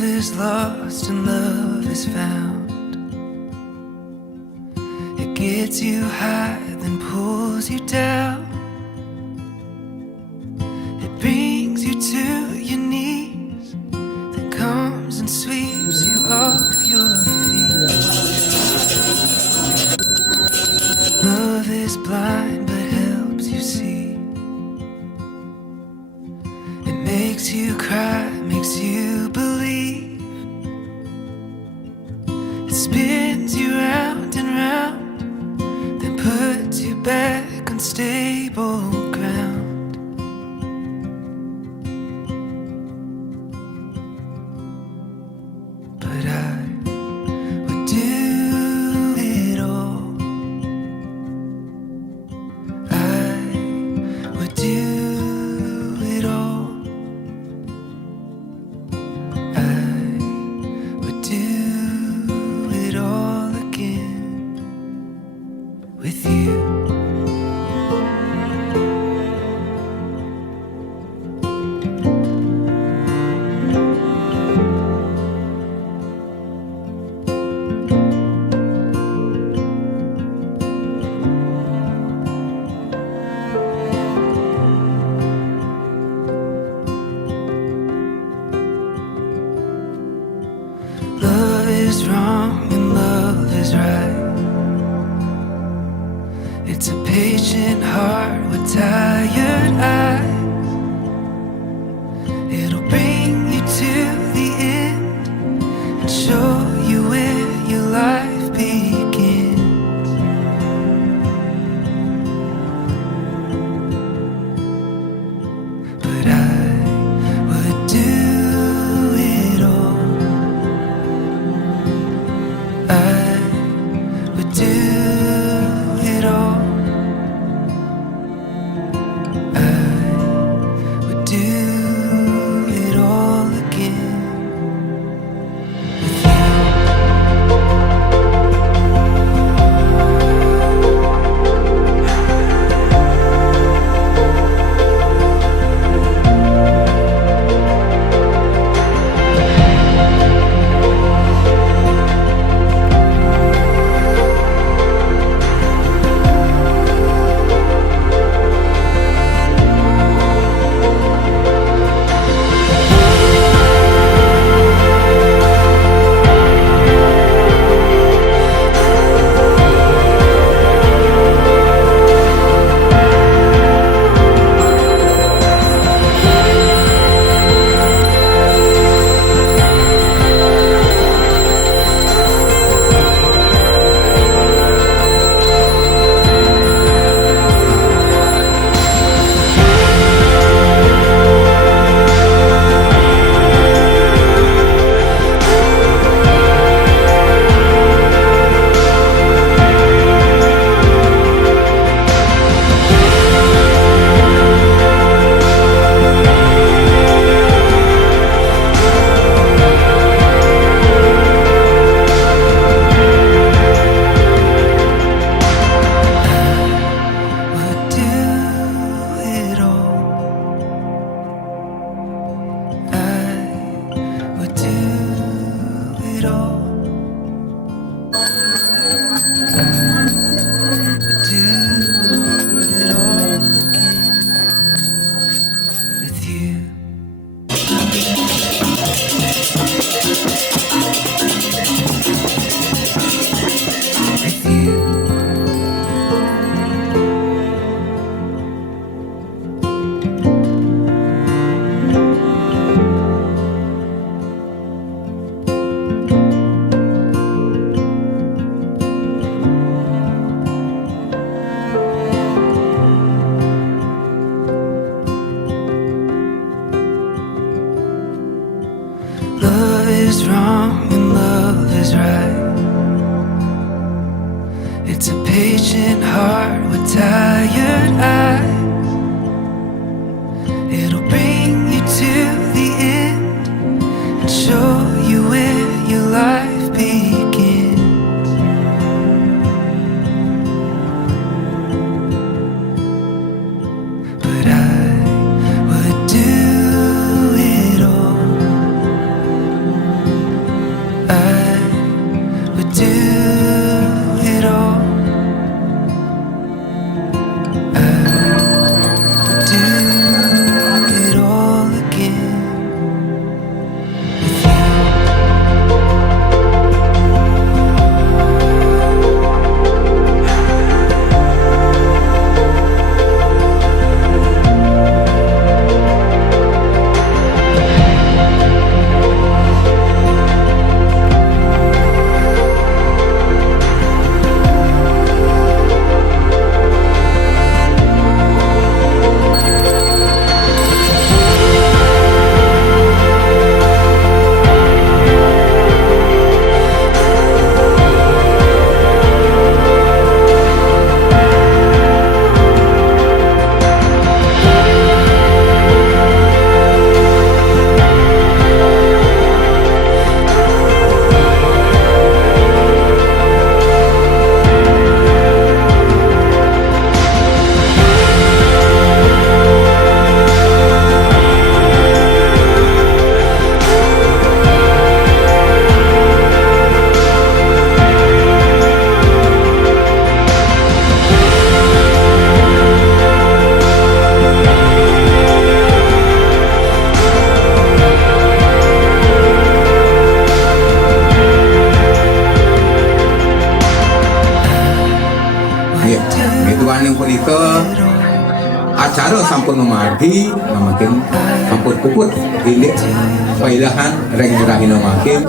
Love is lost and love is found. It gets you high, then pulls you down. It brings you to your knees, then comes and sweeps you off your feet. Love is blind but helps you see. It makes you cry, makes you believe. It spins you round and round, then puts you back on stable ground. But I would do it all. I would do it all. I would do it all again with you. Love is wrong and love is right. It's a patient heart with tired eyes. It'll bring you to the end and show you where your life begins. But I would do it all. I would do it all. I would do it all again with you. Would do it all. I would do it all. Would do it all again with you. With you. Love is wrong and love is right. It's a patient heart with tired eyes. It'll bring you to the end and show you where your life begins. But I would do it all. menika acara sampun memargi makin sampun puput bilik pailahan reng rahina makin